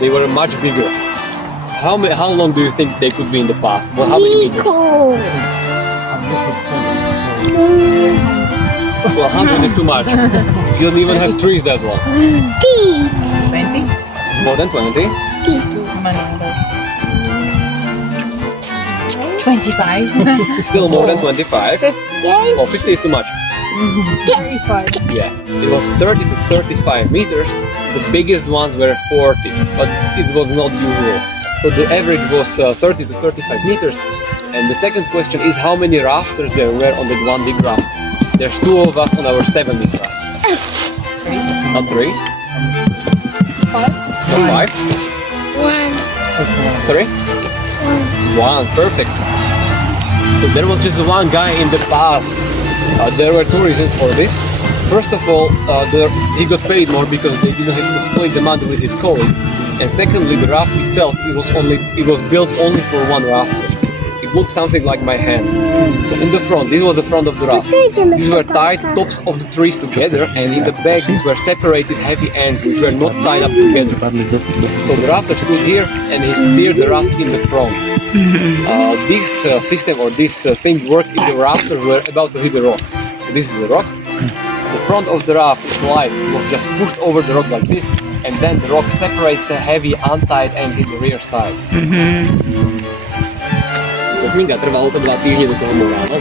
They were much bigger. How long do you think they could be in the past? Well, how many meters? Well, 100 is too much. You don't even have trees that long. 20? More than 20? 25. Still more than 25. Well, 50 is too much. 35. Yeah, it was 30 to 35 meters. The biggest ones were 40, but it was not usual. So the average was 30 to 35 meters. And the second question is how many rafters there were on the one big raft. There's two of us on our 7-meter raft. 3. Not 3? 5. Not 5? 1. Sorry? 1, perfect. So there was just one guy in the past. There were two reasons for this. First of all, he got paid more because they didn't have to split the mud with his colleague. And secondly, the raft itself, it was built only for one rafter. It looked something like my hand. So in the front, this was the front of the raft. These were tied tops of the trees together, and in the back these were separated heavy ends which were not tied up together. So the rafter stood here and he steered the raft in the front. This system or this thing worked if the rafters were about to hit the rock. So this is a rock. The front of the raft is light. It was just pushed over the rock like this, and then the rock separates the heavy untied ends in the rear side. Technika trvalo to 2 týždne do toho moráva.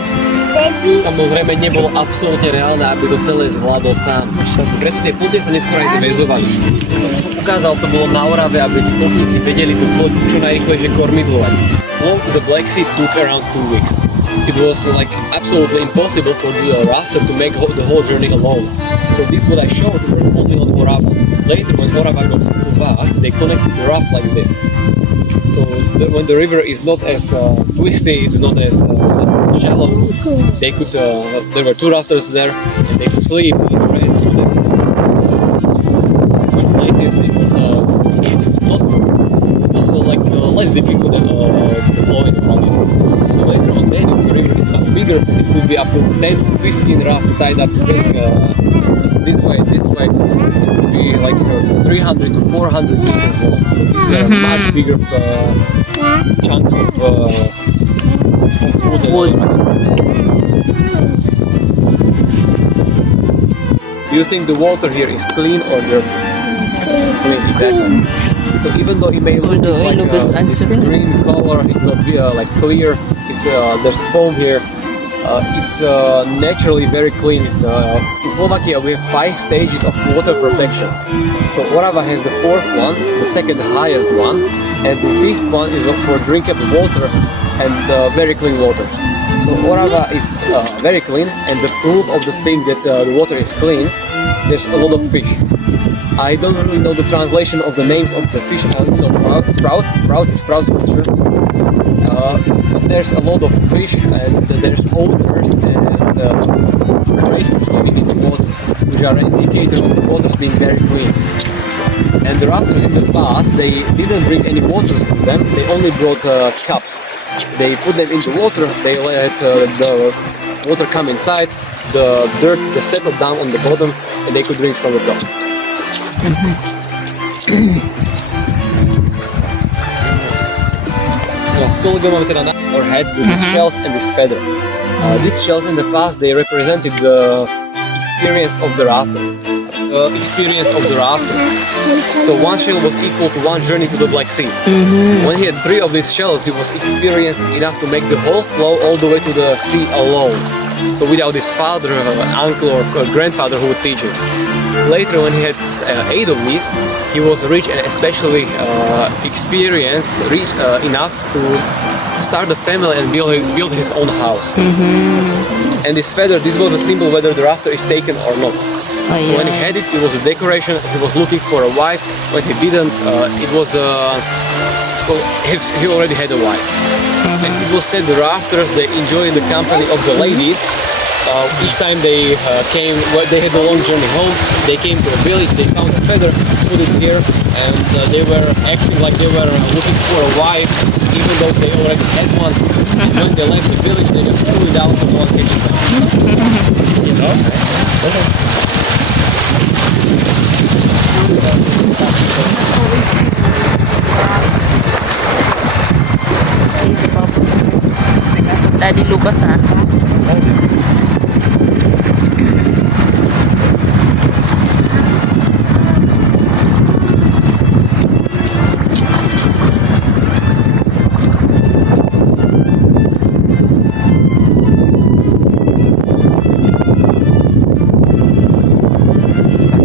Samozrejme nebolo absolútne reálne, aby to celé zvládol sám. Preto tie ploty sa neskôr aj zväzovali. To, čo som ukázal, to bolo na Orave, aby tí plotníci vedeli tú ploť čo najrýchlejšie kormidlovať. Flow to the Black Sea took around 2 weeks. It was like absolutely impossible for the Rafter to make the whole journey alone. So this what I showed worked only on Orava. Later when Orava got to Raft, they connected the raft like this. So when the river is not as twisty, it's not as shallow, they could, there were 2 rafters there, and they could sleep, eat, rest. Some places it was less difficult than the flow in the running. So later on then, if the river is much bigger, it could be up to 10 to 15 rafts tied up this way. It could be like 300 to 400 meters long. So these were much bigger chunks of wood. Do you think the water here is clean or dirty? Clean, exactly. So even though it may look like this green color, it's not like clear. It's there's foam here. It's naturally very clean. In Slovakia we have 5 stages of water protection. So Orava has the 4th one, the 2nd highest one, and the 5th one is for drinkable water and very clean water. So Orava is very clean, and the proof of the thing that the water is clean, there's a lot of fish. I don't really know the translation of the names of the fish. Sprouts, I'm not sure. There's a lot of fish, and there's otters and crayfish living in the water, which are an indicator of the waters being very clean. And the rafters in the past, they didn't bring any waters with them. They only brought cups. They put them in the water. They let the water come inside. The dirt just settled down on the bottom, and they could drink from the top. S kolegou máme teda na our heads with these shells and this feather. These shells in the past, they represented the experience of the rafter. So one shell was equal to one journey to the Black Sea. When he had 3 of these shells, he was experienced enough to make the whole flow all the way to the sea alone. So without his father, uncle or grandfather who would teach him. Later, when he had 8 of these, he was rich and especially experienced, rich enough to start a family and build his own house. And this feather, this was a symbol whether the rafter is taken or not. So when he had it, it was a decoration. He was looking for a wife. When he didn't, it was he already had a wife. And it was said the rafters, they enjoyed the company of the ladies. Each time they came, they had a long journey home, they came to a village, they found a feather, put it here, and they were acting like they were looking for a wife, even though they already had one. And when they left the village, they just threw it out so no one catches them. You know? Daddy Lucas ha.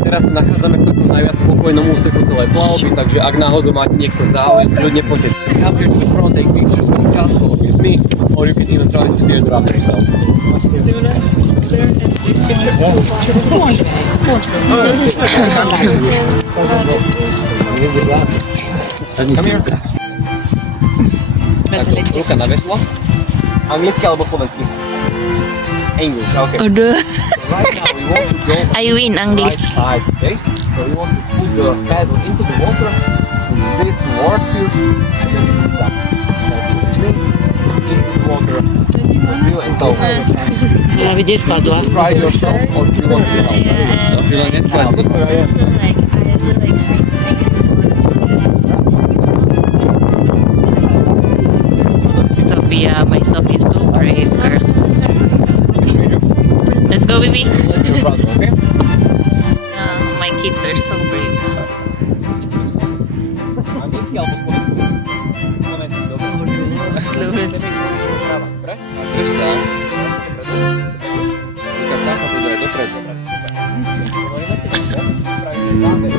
Teraz sa nachádzame v takom najviac spokojnom úseku celej plavby, takže ak náhodou máte niekto záujem, ľudne poďte up here to the front, take pictures with the castle or with me, or you can even try to steer the raft yourself. Come here. Tak, ruka na veslo. Anglicky alebo slovensky? English, okay. Aduh. Right now we want to go I win right English. side, okay? So you want to put your paddle into the water, put this towards you, and then you put that. Swing into the water, towards you, and so on. Grabe dia spadla. Try it yourself, or do you want to help? So if you like this, I feel like sing as Sofia, my Sofia is so brave, girl. Let's go, baby. Let your brother, okay? My kids are so brave. Anglicky alebo slovensky? Slovensky, dobre. Slovenski. Práva, dobre? A drž sa. Ukáž tam a pozeraj dopredu. Dobre, super. Hovoríme si tak, že? Spravíme záber.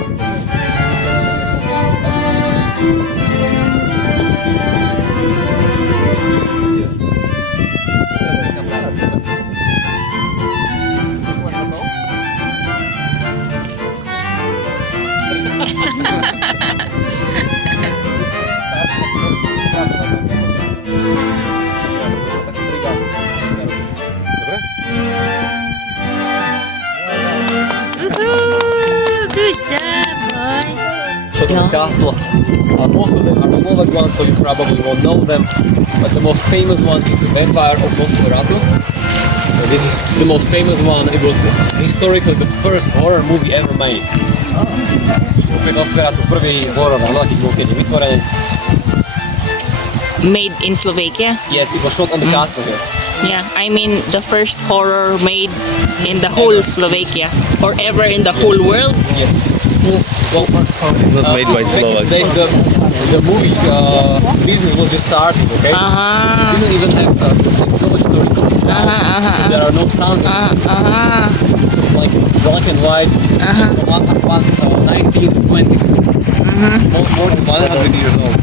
Good job, boy. Shot the castle. Most of them are Slovak ones, so you probably won't know them. But the most famous one is the Vampire of Nosferatu. This is the most famous one. It was historically the first horror movie ever made. Nosferatu, prvý horor, áno, aký bol kedy vytvorený. Made in Slovakia? Yes, it was shot on the castle here. Yeah, I mean the first horror made in the whole Slovakia or ever in the whole world. Yes. Well, Not made by back in the Slovaks. days, the movie business was just starting, okay? Aha. Didn't even have technology to record sound, so there are no sounds. Aha. It's like black and white from up 1920. More than 100 years old.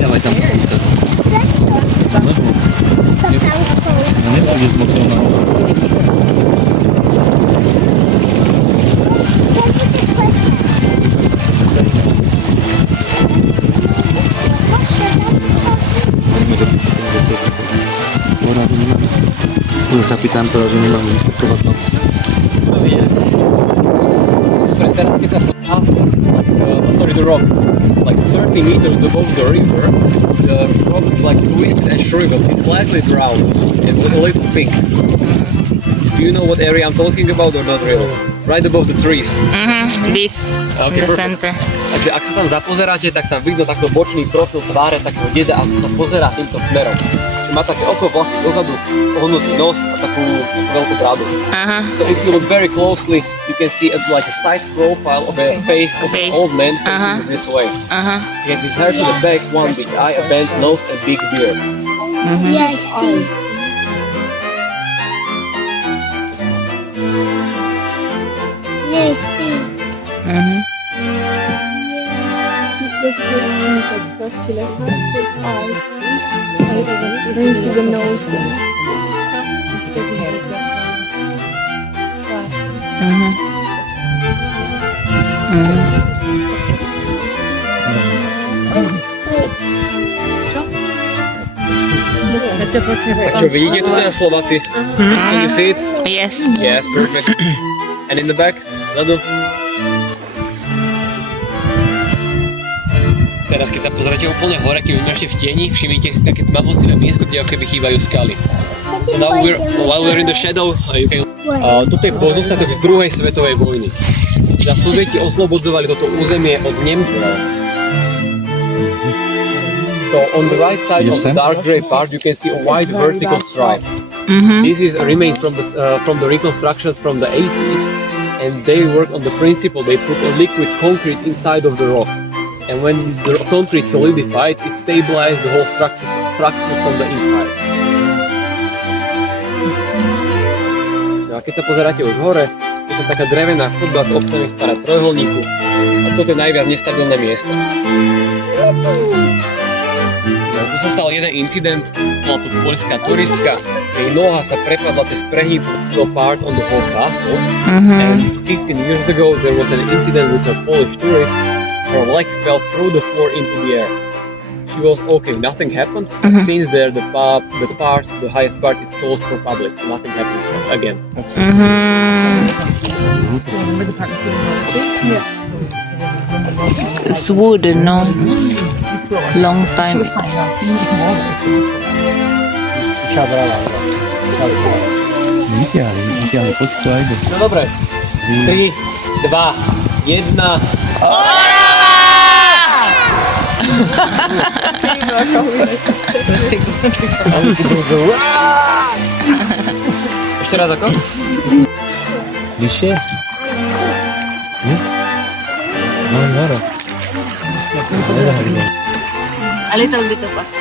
Dawaj tam. No nie będziesz mokro na Orawy nie mamy. Już zapytałem to, że nie mamy instruktora znowu. Teraz keď sa the rock, like 30 meters above the river, the rock is like twisted and shriveled. It's slightly brown and a little pink. Do you know what area I'm talking about or not really? Right above the trees. This Okay, in the perfect. center. Takže ak sa tam zapozeráte, tak tam vidno takto bočný profil tváre takého deda, ako sa pozerá týmto smerom. Má také oko, vlasy dozadu, ohnutý nos a takú veľkú bradu. Aha. So if you look very closely, you can see like a side profile of a face of an old man facing this way. Aha. He has his hair to the back, one big eye, a bent nose, and big beard. Yeah, I see. Yeah, I see. Mhm. The nose. Mhm. Mhm. Čo vidíte tu teda Slováci? Can you see it? Yes. Yes, perfect. And in the back, vzadu. Teraz keď sa pozrite úplne hore, keď budeme ešte v tieni, všimnite si také tmavosivé miesto, kde ako keby chýbajú skaly. So now while we're in the shadow, you can... toto je pozostatok z druhej svetovej vojny. Teda Sovieti oslobodzovali toto územie od Nemcov. So on the right side of the dark gray part you can see a white vertical stripe. This is a remain from the reconstructions from the 80s, and they work on the principle they put a liquid concrete inside of the rock. And when the concrete solidified, it stabilized the whole structure from the inside. No a keď sa pozeráte už hore, je to taká drevená chodba s oknami v tvare trojuholníku. A toto je najviac nestabilné miesto. No, tu sa stal jeden incident, bola tu poľská turistka, jej noha sa prepadla cez prehybnutý part on the whole castle. And 15 years ago there was an incident with a Polish tourist. Her leg fell through the floor into the air. She was okay, nothing happened. Since there, the highest part is closed for public. Nothing happened again. It's wooden, no? Long time. No dobre. 3, 2, 1. Ešte raz ako? Vyššie? No, hore. A little bit of pasta.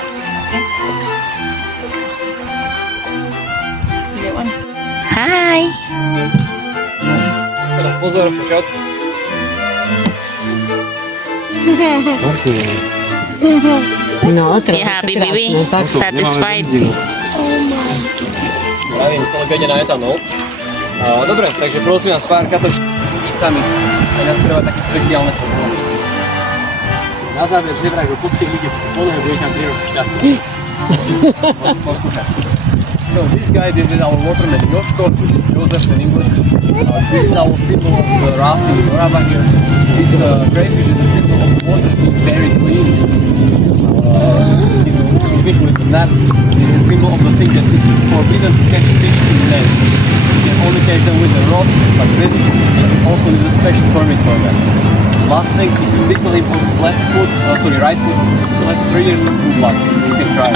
Hi! Teraz pozor, pokiaľ. No, You happy, baby? Satisfied? Pravím, kolega ide na etanol. Dobre, takže prosím vás, pár katov štícami. A nás treba také špeciálne povolenie. Na záver, že vraj, že poďte ide po polehe, bude tam 3 roky šťastný. Poskúšať. So this is our waterman Joško, which is Joseph in English. This is our symbol of the rafting in Orava here. This crayfish is the symbol of water being very clean. This fish with the net is a symbol of the thing that it's forbidden to catch fish in the nets. You can only catch them with a rod like this, and also need a special permit for that. Last thing, if you tickle him on his right foot, you'll have 3 years of good luck. You can try.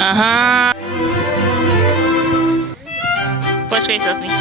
Počkaj, Sofie.